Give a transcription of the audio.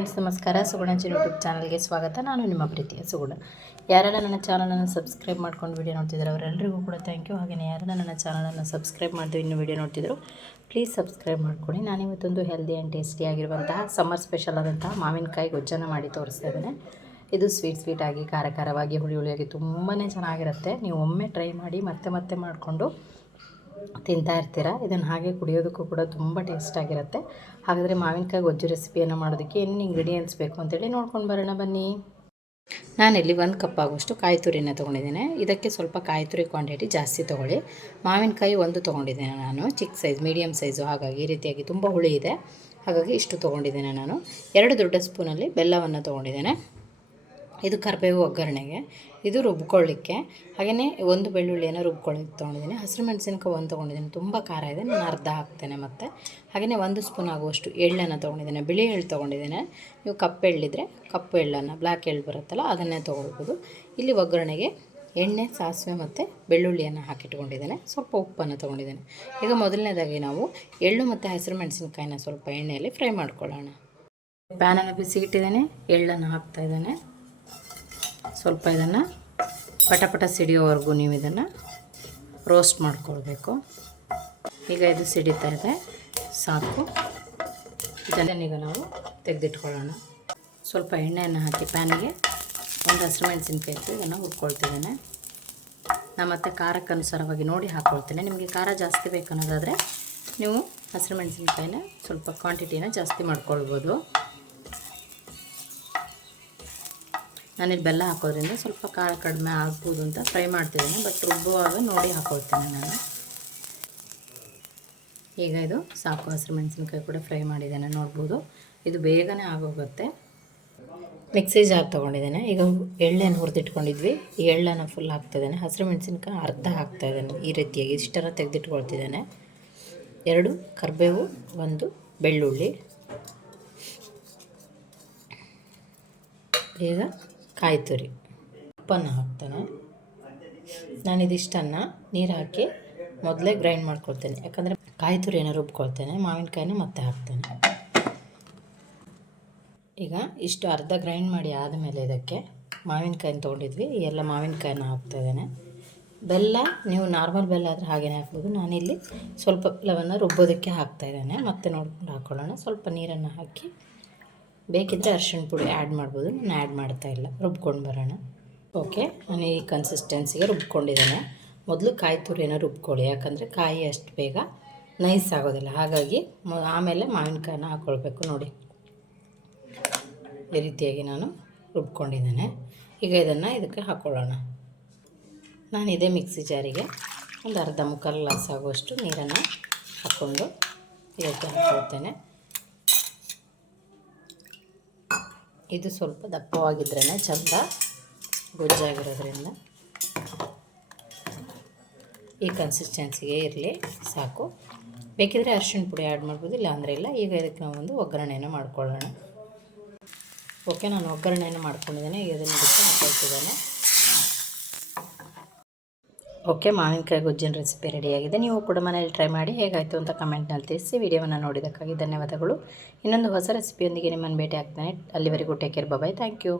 Friends ನಮಸ್ಕಾರ. ಸುಗುಣಜಿ YouTube ಚಾನಲ್ಗೆ ಸ್ವಾಗತ. ನಾನು ನಿಮ್ಮ ಪ್ರೀತಿಯ ಸುಗುಣ. ಯಾರೆಲ್ಲ ನನ್ನ ಚಾನಲನ್ನು ಸಬ್ಸ್ಕ್ರೈಬ್ ಮಾಡ್ಕೊಂಡು ವಿಡಿಯೋ ನೋಡ್ತಿದ್ರು ಅವರೆಲ್ಲರಿಗೂ ಕೂಡ ಥ್ಯಾಂಕ್ ಯು. ಹಾಗೆಯೇ ಯಾರೆಲ್ಲ ನನ್ನ ಚಾನಲನ್ನು ಸಬ್ಸ್ಕ್ರೈಬ್ ಮಾಡಿದ್ರು ಇನ್ನು ವಿಡಿಯೋ ನೋಡ್ತಿದ್ರು ಪ್ಲೀಸ್ ಸಬ್ಸ್ಕ್ರೈಬ್ ಮಾಡ್ಕೊಳ್ಳಿ. ನಾನಿವತ್ತೊಂದು ಹೆಲ್ದಿ ಆ್ಯಂಡ್ ಟೇಸ್ಟಿಯಾಗಿರುವಂತಹ ಸಮ್ಮರ್ ಸ್ಪೆಷಲ್ ಆದಂತಹ ಮಾವಿನಕಾಯಿ ಗೊಜ್ಜನ್ನು ಮಾಡಿ ತೋರಿಸ್ತಾ ಇದ್ದೇನೆ. ಇದು ಸ್ವೀಟ್ ಆಗಿ ಖಾರವಾಗಿ ಹುಳಿಯಾಗಿ ತುಂಬಾ ಚೆನ್ನಾಗಿರುತ್ತೆ. ನೀವು ಒಮ್ಮೆ ಟ್ರೈ ಮಾಡಿ ಮತ್ತೆ ಮಾಡಿಕೊಂಡು ತಿಂತಾ ಇರ್ತೀರಾ. ಇದನ್ನು ಹಾಗೆ ಕುಡಿಯೋದಕ್ಕೂ ಕೂಡ ತುಂಬ ಟೇಸ್ಟಾಗಿರುತ್ತೆ. ಹಾಗಾದರೆ ಮಾವಿನಕಾಯಿ ಗೊಜ್ಜು ರೆಸಿಪಿಯನ್ನು ಮಾಡೋದಕ್ಕೆ ಏನೇನು ಇಂಗ್ರೀಡಿಯೆಂಟ್ಸ್ ಬೇಕು ಅಂತೇಳಿ ನೋಡ್ಕೊಂಡು ಬರೋಣ ಬನ್ನಿ. ನಾನಿಲ್ಲಿ 1 ಕಪ್ ಆಗುವಷ್ಟು ಕಾಯಿ ತುರಿನ ತೊಗೊಂಡಿದ್ದೇನೆ. ಇದಕ್ಕೆ ಸ್ವಲ್ಪ ಕಾಯಿ ತುರಿ ಕ್ವಾಂಟಿಟಿ ಜಾಸ್ತಿ ತೊಗೊಳ್ಳಿ. ಮಾವಿನಕಾಯಿ 1 ತೊಗೊಂಡಿದ್ದೇನೆ ನಾನು, ಚಿಕ್ಕ ಸೈಜ್ ಮೀಡಿಯಮ್ ಸೈಜು. ಹಾಗಾಗಿ ಈ ರೀತಿಯಾಗಿ ತುಂಬ ಹುಳಿ ಇದೆ, ಹಾಗಾಗಿ ಇಷ್ಟು ತೊಗೊಂಡಿದ್ದೇನೆ ನಾನು. 2 ದೊಡ್ಡ ಸ್ಪೂನಲ್ಲಿ ಬೆಲ್ಲವನ್ನು ತೊಗೊಂಡಿದ್ದೇನೆ. ಇದು ಕರಿಬೇವು ಒಗ್ಗರಣೆಗೆ, ಇದು ರುಬ್ಕೊಳ್ಳಿಕ್ಕೆ. ಹಾಗೆಯೇ 1 ಬೆಳ್ಳುಳ್ಳಿಯನ್ನು ರುಬ್ಕೊಳ್ಳಿಕ್ಕೆ ತೊಗೊಂಡಿದ್ದೀನಿ. ಹಸಿರು ಮೆಣಸಿನಕಾಯಿ 1 ತೊಗೊಂಡಿದ್ದೀನಿ, ತುಂಬ ಖಾರ ಇದೆ, ನಾನು ಅರ್ಧ ಹಾಕ್ತೇನೆ. ಮತ್ತು ಹಾಗೆಯೇ 1 ಸ್ಪೂನ್ ಆಗುವಷ್ಟು ಎಳ್ಳನ್ನು ತೊಗೊಂಡಿದ್ದೇನೆ, ಬಿಳಿ ಎಳ್ಳು ತೊಗೊಂಡಿದ್ದೇನೆ. ನೀವು ಕಪ್ಪು ಎಳ್ಳಿದ್ರೆ ಕಪ್ಪು ಎಳ್ಳನ್ನು, ಬ್ಲ್ಯಾಕ್ ಎಳ್ಳು ಬರುತ್ತಲ್ಲ ಅದನ್ನೇ ತೊಗೊಳ್ಬೋದು. ಇಲ್ಲಿ ಒಗ್ಗರಣೆಗೆ ಎಣ್ಣೆ, ಸಾಸಿವೆ ಮತ್ತು ಬೆಳ್ಳುಳ್ಳಿಯನ್ನು ಹಾಕಿಟ್ಕೊಂಡಿದ್ದೇನೆ. ಸ್ವಲ್ಪ ಉಪ್ಪನ್ನು ತೊಗೊಂಡಿದ್ದೇನೆ. ಈಗ ಮೊದಲನೇದಾಗಿ ನಾವು ಎಳ್ಳು ಮತ್ತು ಹಸಿರು ಮೆಣಸಿನಕಾಯಿನ ಸ್ವಲ್ಪ ಎಣ್ಣೆಯಲ್ಲಿ ಫ್ರೈ ಮಾಡ್ಕೊಳ್ಳೋಣ. ಪ್ಯಾನನ್ನು ಬಿಸಿ ಇಟ್ಟಿದ್ದೇನೆ, ಎಳ್ಳನ್ನು ಹಾಕ್ತಾಯಿದ್ದೇನೆ. ಸ್ವಲ್ಪ ಇದನ್ನು ಪಟ ಸಿಡಿಯೋವರೆಗೂ ನೀವು ಇದನ್ನು ರೋಸ್ಟ್ ಮಾಡ್ಕೊಳ್ಬೇಕು. ಈಗ ಇದು ಸಿಡಿತಾ ಇದೆ, ಸಾಕು. ಇದನ್ನೀಗ ನಾವು ತೆಗೆದಿಟ್ಕೊಳ್ಳೋಣ. ಸ್ವಲ್ಪ ಎಣ್ಣೆಯನ್ನು ಹಾಕಿ ಪ್ಯಾನಿಗೆ 1 ಹಸಿರು ಮೆಣಸಿನ್ಕಾಯಿ ಇತ್ತು, ಇದನ್ನು ಹುರ್ಕೊಳ್ತಿದ್ದೇನೆ. ನಾನು ಮತ್ತು ಖಾರಕ್ಕೆ ಅನುಸಾರವಾಗಿ ನೋಡಿ ಹಾಕ್ಕೊಳ್ತೇನೆ. ನಿಮಗೆ ಖಾರ ಜಾಸ್ತಿ ಬೇಕನ್ನೋದಾದರೆ ನೀವು ಹಸಿರು ಮೆಣಸಿನ್ಕಾಯಿನ ಸ್ವಲ್ಪ ಕ್ವಾಂಟಿಟಿನ ಜಾಸ್ತಿ ಮಾಡ್ಕೊಳ್ಬೋದು. ನಾನಿಲ್ಲಿ ಬೆಲ್ಲ ಹಾಕೋದ್ರಿಂದ ಸ್ವಲ್ಪ ಖಾರ ಕಡಿಮೆ ಆಗ್ಬೋದು ಅಂತ ಫ್ರೈ ಮಾಡ್ತಿದ್ದೇನೆ, ಬಟ್ ರುಬ್ಬುವಾಗ ನೋಡಿ ಹಾಕ್ಕೊಳ್ತೇನೆ ನಾನು. ಈಗ ಇದು ಸಾಕು, ಹಸಿರು ಮೆಣಸಿನ್ಕಾಯಿ ಕೂಡ ಫ್ರೈ ಮಾಡಿದ್ದೇನೆ, ನೋಡ್ಬೋದು. ಇದು ಬೇಗನೆ ಆಗೋಗುತ್ತೆ. ಮಿಕ್ಸಿ ಜಾರ್ ತೊಗೊಂಡಿದ್ದೇನೆ. ಈಗ ಎಳ್ಳನ್ನು ಹುರಿದಿಟ್ಕೊಂಡಿದ್ವಿ, ಈ ಎಳ್ಳನ್ನು ಫುಲ್ ಹಾಕ್ತಿದ್ದೇನೆ. ಹಸಿರು ಮೆಣಸಿನ್ಕಾಯಿ ಅರ್ಧ ಹಾಕ್ತಾಯಿದ್ದೇನೆ. ಈ ರೀತಿಯಾಗಿ ಇಷ್ಟರ ತೆಗೆದಿಟ್ಕೊಳ್ತಿದ್ದೇನೆ. 2 ಕರಿಬೇವು, 1 ಬೆಳ್ಳುಳ್ಳಿ. ಈಗ ಕಾಯಿ ತುರಿ, ಉಪ್ಪನ್ನು ಹಾಕ್ತೇನೆ. ನಾನಿದಿಷ್ಟನ್ನು ನೀರು ಹಾಕಿ ಮೊದಲೇ ಗ್ರೈಂಡ್ ಮಾಡ್ಕೊಳ್ತೇನೆ, ಯಾಕಂದರೆ ಕಾಯಿ ತುರಿಯನ್ನು ರುಬ್ಕೊಳ್ತೇನೆ, ಮಾವಿನಕಾಯಿನ ಮತ್ತೆ ಹಾಕ್ತೇನೆ. ಈಗ ಇಷ್ಟು ಅರ್ಧ ಗ್ರೈಂಡ್ ಮಾಡಿ ಆದಮೇಲೆ ಇದಕ್ಕೆ ಮಾವಿನಕಾಯಿನ ತೊಗೊಂಡಿದ್ವಿ, ಈ ಎಲ್ಲ ಮಾವಿನಕಾಯಿನ ಹಾಕ್ತಾಯಿದ್ದೇನೆ. ಬೆಲ್ಲ ನೀವು ನಾರ್ಮಲ್ ಬೆಲ್ಲ ಆದರೆ ಹಾಗೇ ಹಾಕ್ಬೋದು. ನಾನಿಲ್ಲಿ ಸ್ವಲ್ಪ ಬೆಲ್ಲವನ್ನು ರುಬ್ಬೋದಕ್ಕೆ ಹಾಕ್ತಾಯಿದ್ದೇನೆ. ಮತ್ತೆ ನೋಡ್ಕೊಂಡು ಹಾಕ್ಕೊಳ್ಳೋಣ. ಸ್ವಲ್ಪ ನೀರನ್ನು ಹಾಕಿ ಬೇಕಿದ್ದರೆ ಅರಿಶಿಣ ಪುಡಿ ಆ್ಯಡ್ ಮಾಡ್ಬೋದು, ನಾನು ಆ್ಯಡ್ ಮಾಡ್ತಾಯಿಲ್ಲ. ರುಬ್ಕೊಂಡು ಬರೋಣ. ಓಕೆ, ನಾನು ಈ ಕನ್ಸಿಸ್ಟೆನ್ಸಿಗೆ ರುಬ್ಕೊಂಡಿದ್ದೇನೆ. ಮೊದಲು ಕಾಯಿ ತುರಿಯನ್ನು ರುಬ್ಕೊಳ್ಳಿ, ಯಾಕಂದರೆ ಕಾಯಿ ಅಷ್ಟು ಬೇಗ ನೈಸ್ ಆಗೋದಿಲ್ಲ. ಹಾಗಾಗಿ ಆಮೇಲೆ ಮಾವಿನಕಾಯಿನ ಹಾಕ್ಕೊಳ್ಬೇಕು. ನೋಡಿ, ಈ ರೀತಿಯಾಗಿ ನಾನು ರುಬ್ಕೊಂಡಿದ್ದೇನೆ. ಈಗ ಇದನ್ನು ಇದಕ್ಕೆ ಹಾಕ್ಕೊಳ್ಳೋಣ. ನಾನು ಇದೇ ಮಿಕ್ಸಿ ಜಾರಿಗೆ ಒಂದು ಅರ್ಧ ಮುಕ್ಕಾಲು ಗ್ಲಾಸ್ ಆಗುವಷ್ಟು ನೀರನ್ನು ಹಾಕ್ಕೊಂಡು ಇದಕ್ಕೆ ಹಾಕ್ಕೊಳ್ತೇನೆ. ಇದು ಸ್ವಲ್ಪ ದಪ್ಪವಾಗಿದ್ರೇ ಚೆಂದ, ಗೊಜ್ಜಾಗಿರೋದ್ರಿಂದ ಈ ಕನ್ಸಿಸ್ಟೆನ್ಸಿಗೆ ಇರಲಿ, ಸಾಕು. ಬೇಕಿದ್ದರೆ ಅರಿಶಿಣ ಪುಡಿ ಆ್ಯಡ್ ಮಾಡ್ಬೋದು, ಇಲ್ಲ ಅಂದರೆ ಇಲ್ಲ. ಈಗ ಇದಕ್ಕೆ ನಾವು ಒಂದು ಒಗ್ಗರಣೆಯನ್ನು ಮಾಡ್ಕೊಳ್ಳೋಣ. ಓಕೆ, ನಾನು ಒಗ್ಗರಣೆಯನ್ನು ಮಾಡ್ಕೊಂಡಿದ್ದೇನೆ. ಈಗ ಇದನ್ನು ಇದಕ್ಕೆ ಹಾಕೊಳ್ತಿದ್ದೇನೆ. ಓಕೆ, ಮಾವಿನಕಾಯಿ ಗೊಜ್ಜಿನ ರೆಸಿಪಿ ರೆಡಿಯಾಗಿದೆ. ನೀವು ಕೂಡ ಮನೇಲಿ ಟ್ರೈ ಮಾಡಿ ಹೇಗಾಯಿತು ಅಂತ ಕಮೆಂಟ್ನಲ್ಲಿ ತಿಳಿಸಿ. ವಿಡಿಯೋವನ್ನು ನೋಡಿದ್ದಕ್ಕಾಗಿ ಧನ್ಯವಾದಗಳು. ಇನ್ನೊಂದು ಹೊಸ ರೆಸಿಪಿಯೊಂದಿಗೆ ನಿಮ್ಮನ್ನು ಭೇಟಿ ಆಗ್ತಾನೆ. ಅಲ್ಲಿವರೆಗೂ take care, bye, thank you.